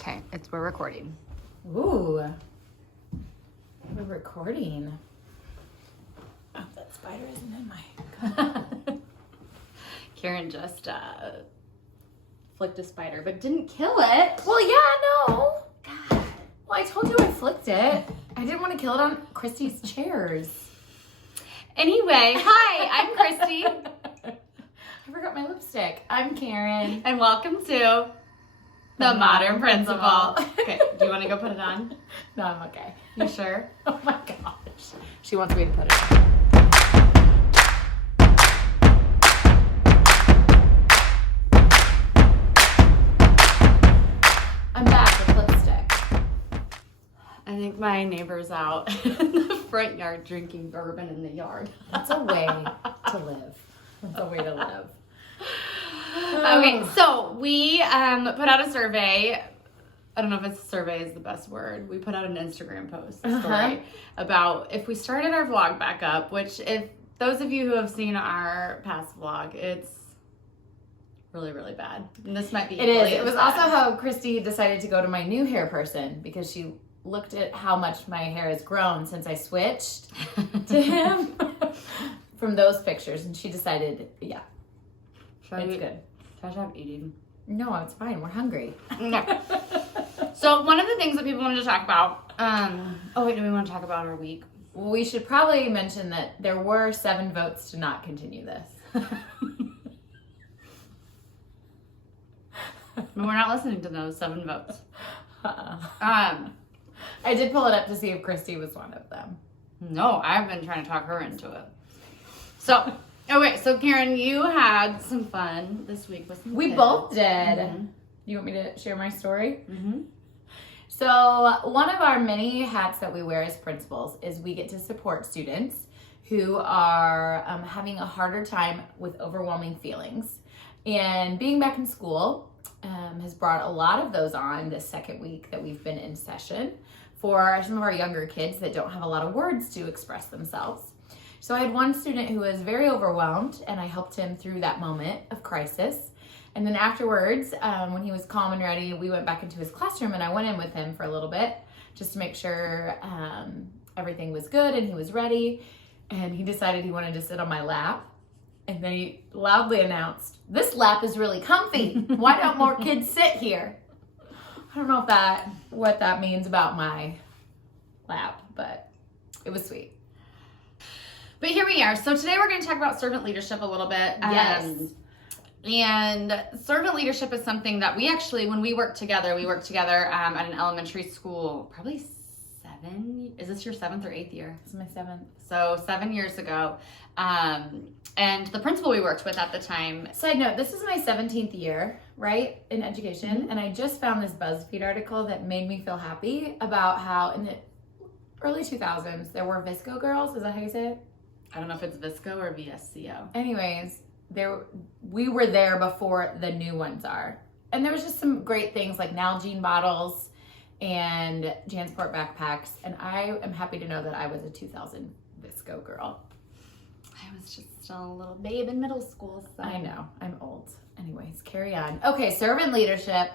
Okay, we're recording. Ooh. We're recording. Oh, that spider isn't in my... Karen just flicked a spider, but didn't kill it. Well, yeah, no. God. Well, I told you I flicked it. I didn't want to kill it on Christy's chairs. Anyway, hi, I'm Christy. I forgot my lipstick. I'm Karen. And welcome to The Modern Principal. Okay, do you want to go put it on? No, I'm okay. You sure? Oh my gosh. She wants me to put it on. I'm back with lipstick. I think my neighbor's out in the front yard drinking bourbon in the yard. That's a way to live. That's a way to live. Okay, so we put out a survey. I don't know if it's survey is the best word. We put out an Instagram post story about if we started our vlog back up, which if those of you who have seen our past vlog, it's really, really bad. And this might be It is. It was also how Christy decided to go to my new hair person because she looked at how much my hair has grown since I switched to him from those pictures, and she decided, yeah, it's good. Should I stop eating? No, it's fine. We're hungry. Okay. So one of the things that people wanted to talk about, do we want to talk about our week? We should probably mention that there were 7 votes to not continue this. We're not listening to those 7 votes. I did pull it up to see if Christy was one of them. No, I've been trying to talk her into it. So, okay, so Karen, you had some fun this week with some We kids. both did. Mm-hmm. You want me to share my story? Mm-hmm. So one of our many hats that we wear as principals is we get to support students who are having a harder time with overwhelming feelings. And being back in school has brought a lot of those on this second week that we've been in session for some of our younger kids that don't have a lot of words to express themselves. So I had one student who was very overwhelmed, and I helped him through that moment of crisis. And then afterwards, when he was calm and ready, we went back into his classroom, and I went in with him for a little bit just to make sure everything was good and he was ready. And he decided he wanted to sit on my lap. And then he loudly announced, "This lap is really comfy. Why don't more kids sit here?" I don't know what that means about my lap, but it was sweet. But here we are. So today we're going to talk about servant leadership a little bit. Yes. And servant leadership is something that we actually, when we worked together at an elementary school, probably 7, is this your 7th or 8th year? This is my 7th. So 7 years ago. And the principal we worked with at the time. Side note, this is my 17th year, right, in education, Mm-hmm. and I just found this BuzzFeed article that made me feel happy about how in the early 2000s there were VSCO girls. Is that how you say it? I don't know if it's VSCO or VSCO. Anyways, we were there before the new ones are. And there was just some great things like Nalgene bottles and Jansport backpacks, and I am happy to know that I was a 2000 VSCO girl. I was just still a little babe in middle school. So. I know, I'm old. Anyways, carry on. Okay, servant leadership.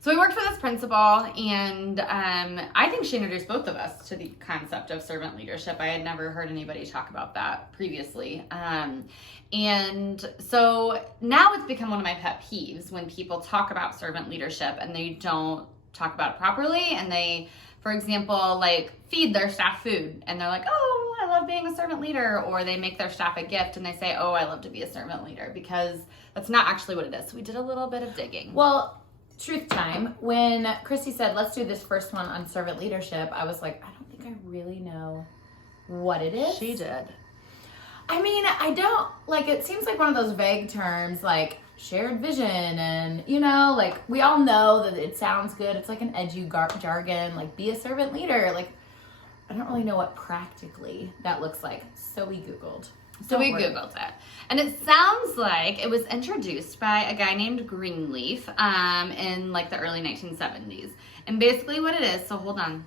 So we worked for this principal, and I think she introduced both of us to the concept of servant leadership. I had never heard anybody talk about that previously. And so now it's become one of my pet peeves when people talk about servant leadership and they don't talk about it properly, and they, for example, like feed their staff food, and they're like, "Oh, I love being a servant leader," or they make their staff a gift and they say, "Oh, I love to be a servant leader," because that's not actually what it is. So we did a little bit of digging. Well, truth time, when Christy said, "Let's do this first one on servant leadership," I was like, I don't think I really know what it is. She did. I mean, I don't, like, it seems like one of those vague terms, like shared vision, and, like, we all know that it sounds good. It's like an edgy jargon, like, be a servant leader. Like, I don't really know what practically that looks like, so we Googled. So we Googled it. And it sounds like it was introduced by a guy named Greenleaf in like the early 1970s. And basically what it is, so hold on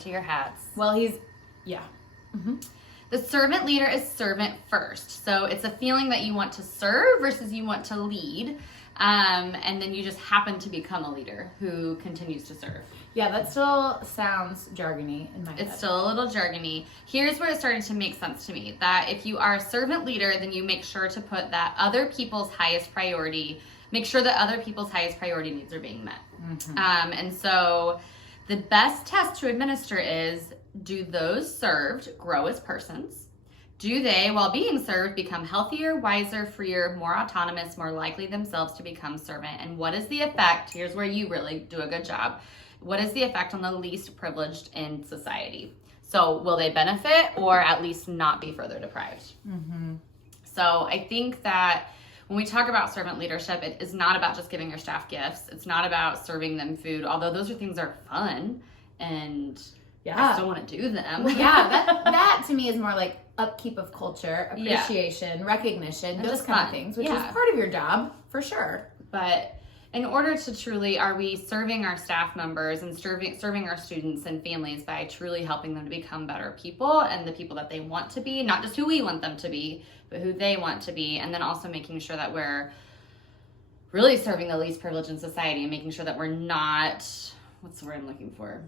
to your hats. Well, yeah. Mm-hmm. The servant leader is servant first. So it's a feeling that you want to serve versus you want to lead. And then you just happen to become a leader who continues to serve. Yeah, that still sounds jargony in my head. It's still a little jargony. Here's where it started to make sense to me, that if you are a servant leader, then you make sure to put that other people's highest priority, make sure that other people's highest priority needs are being met. Mm-hmm. And so the best test to administer is, do those served grow as persons? Do they, while being served, become healthier, wiser, freer, more autonomous, more likely themselves to become servant? And what is the effect? Here's where you really do a good job. What is the effect on the least privileged in society? So will they benefit or at least not be further deprived? Mm-hmm. So I think that when we talk about servant leadership, it is not about just giving your staff gifts. It's not about serving them food, although those are things that are fun and I still want to do them. Well, yeah, that to me is more like upkeep of culture, appreciation, recognition, And those just kind fun. of things, which Yeah. is part of your job for sure. But in order to truly, are we serving our staff members and serving our students and families by truly helping them to become better people and the people that they want to be, not just who we want them to be, but who they want to be, and then also making sure that we're really serving the least privileged in society and making sure that we're not, what's the word I'm looking for?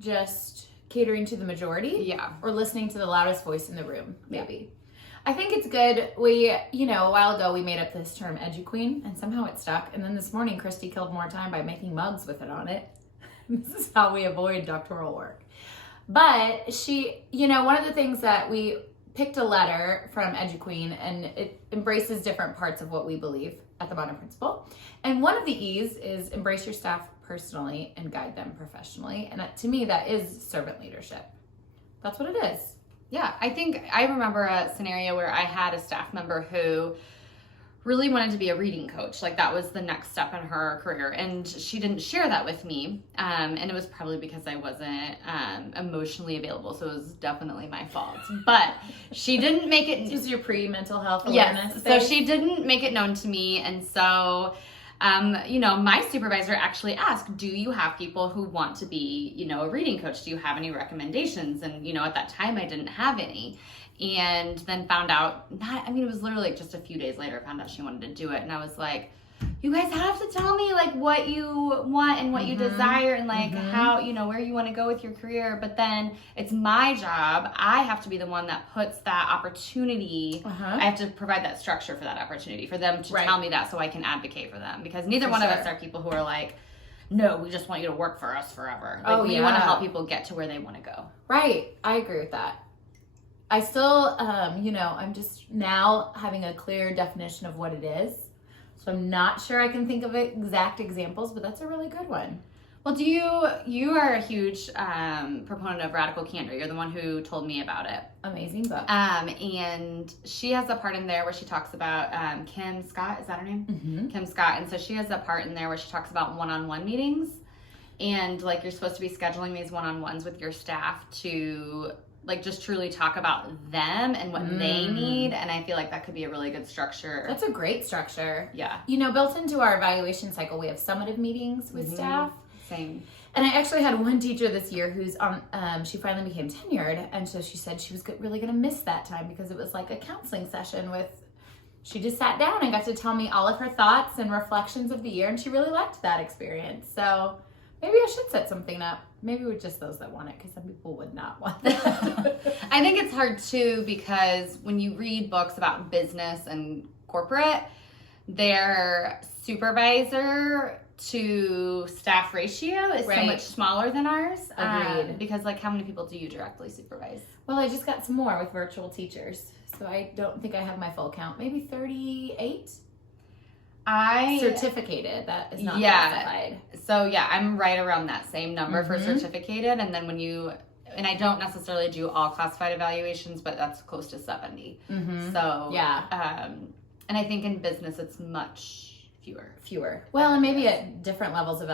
Just catering to the majority? Yeah. Or listening to the loudest voice in the room, maybe. I think it's good. We, a while ago we made up this term EduQueen, and somehow it stuck. And then this morning, Christy killed more time by making mugs with it on it. This is how we avoid doctoral work. But she, one of the things that we picked a letter from EduQueen, and it embraces different parts of what we believe at the bottom principle. And one of the E's is embrace your staff personally and guide them professionally. And to me, that is servant leadership. That's what it is. Yeah, I remember a scenario where I had a staff member who really wanted to be a reading coach. Like that was the next step in her career. And she didn't share that with me. And it was probably because I wasn't emotionally available. So it was definitely my fault. But she didn't make it. This was your pre-mental health awareness. Yes. So she didn't make it known to me. And so, my supervisor actually asked, do you have people who want to be, a reading coach? Do you have any recommendations? And, at that time I didn't have any. And then found out, it was literally like just a few days later, I found out she wanted to do it. And I was like, you guys have to tell me like what you want and what you desire and like how, where you want to go with your career. But then it's my job. I have to be the one that puts that opportunity. I have to provide that structure for that opportunity for them to tell me that so I can advocate for them, because neither one of us are people who are like, no, we just want you to work for us forever. Like, we want to help people get to where they want to go. Right. I agree with that. I still, I'm just now having a clear definition of what it is. So I'm not sure I can think of exact examples, but that's a really good one. Well, you are a huge proponent of Radical Candor. You're the one who told me about it. Amazing book. And she has a part in there where she talks about Kim Scott, is that her name? Mm-hmm. Kim Scott. And so she has a part in there where she talks about one-on-one meetings. And like you're supposed to be scheduling these one-on-ones with your staff to like just truly talk about them and what they need. And I feel like that could be a really good structure. That's a great structure. Yeah. Built into our evaluation cycle, we have summative meetings with staff. Same. And I actually had one teacher this year who's on, she finally became tenured. And so she said she was really going to miss that time because it was like a counseling session she just sat down and got to tell me all of her thoughts and reflections of the year. And she really liked that experience. So maybe I should set something up. Maybe with just those that want it, because some people would not want that. I think it's hard too, because when you read books about business and corporate, their supervisor to staff ratio is so much smaller than ours. Agreed. Because like, how many people do you directly supervise? Well, I just got some more with virtual teachers. So I don't think I have my full count. Maybe 38? Certificated, that is not classified. So yeah, I'm right around that same number for certificated, and then and I don't necessarily do all classified evaluations, but that's close to 70. So yeah, and I think in business it's much fewer. Well, and maybe at different levels of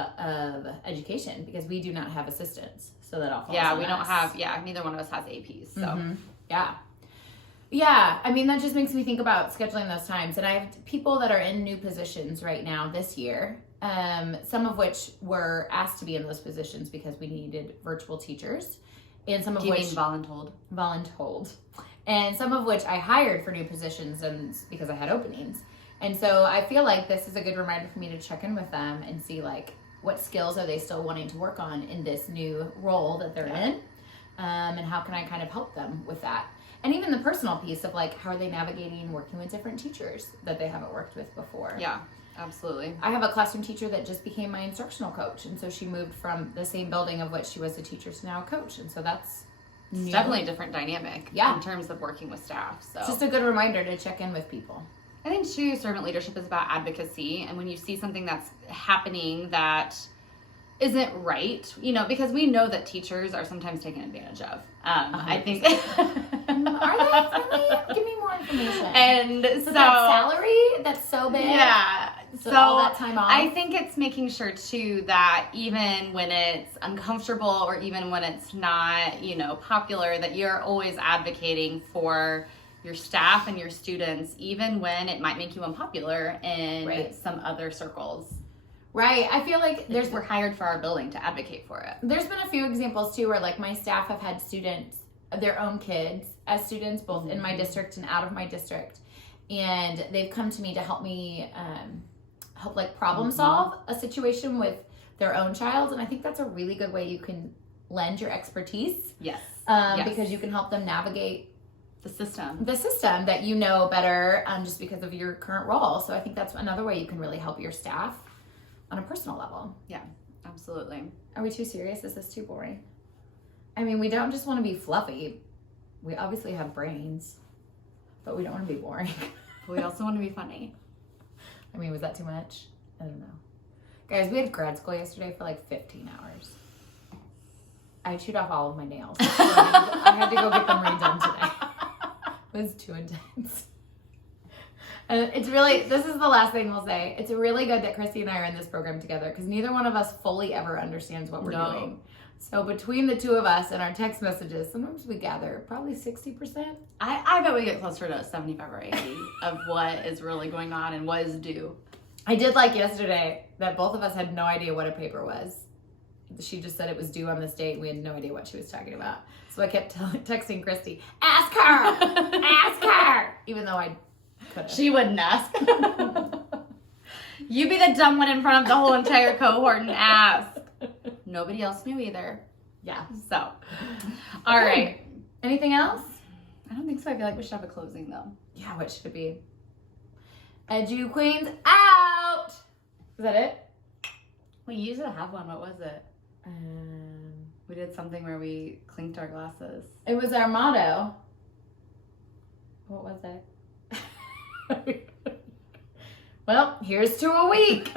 education, because we do not have assistants, so that all falls on we us. don't have. Yeah, neither one of us has APs. So Yeah, that just makes me think about scheduling those times. And I have people that are in new positions right now this year, some of which were asked to be in those positions because we needed virtual teachers, and some of Do you which mean voluntold? Voluntold, and some of which I hired for new positions and because I had openings. And so I feel like this is a good reminder for me to check in with them and see like what skills are they still wanting to work on in this new role that they're in, and how can I kind of help them with that. And even the personal piece of like, how are they navigating working with different teachers that they haven't worked with before? Yeah, absolutely. I have a classroom teacher that just became my instructional coach. And so she moved from the same building of which she was a teacher to now a coach. And so that's It's definitely a different dynamic in terms of working with staff. So just a good reminder to check in with people. I think too, servant leadership is about advocacy. And when you see something that's happening that isn't right, you know, because we know that teachers are sometimes taken advantage of. I think. Are they really? Give me more information. And so that salary, that's so big. Yeah. So all that time off. I think it's making sure too that even when it's uncomfortable or even when it's not, you know, popular, that you're always advocating for your staff and your students, even when it might make you unpopular in some other circles. Right. I feel like we're hired for our building to advocate for it. There's been a few examples too where like my staff have had students, their own kids as students, both in my district and out of my district. And they've come to me to help me help like problem solve a situation with their own child. And I think that's a really good way you can lend your expertise. Yes. Because you can help them navigate the system that you know better just because of your current role. So I think that's another way you can really help your staff on a personal level. Yeah, absolutely. Are we too serious? Is this too boring? I mean, we don't just want to be fluffy. We obviously have brains, but we don't want to be boring. We also want to be funny. I mean, was that too much? I don't know. Guys, we had grad school yesterday for like 15 hours. I chewed off all of my nails. So I had to go get them redone today. It was too intense. And it's really, this is the last thing we'll say. It's really good that Christy and I are in this program together because neither one of us fully ever understands what we're doing. So between the two of us and our text messages, sometimes we gather probably 60%. I bet we get closer to 75 or 80 of what is really going on and what is due. I did like yesterday that both of us had no idea what a paper was. She just said it was due on this date. We had no idea what she was talking about. So I kept texting Christy, ask her, ask her, even though I couldn't. She wouldn't ask. You be the dumb one in front of the whole entire cohort and ask. Nobody else knew either. Yeah. So, all right. Anything else? I don't think so. I feel like we should have a closing though. Yeah, what should it be? Edu Queens out! Is that it? We used to have one. What was it? We did something where we clinked our glasses. It was our motto. What was it? Well, here's to a week.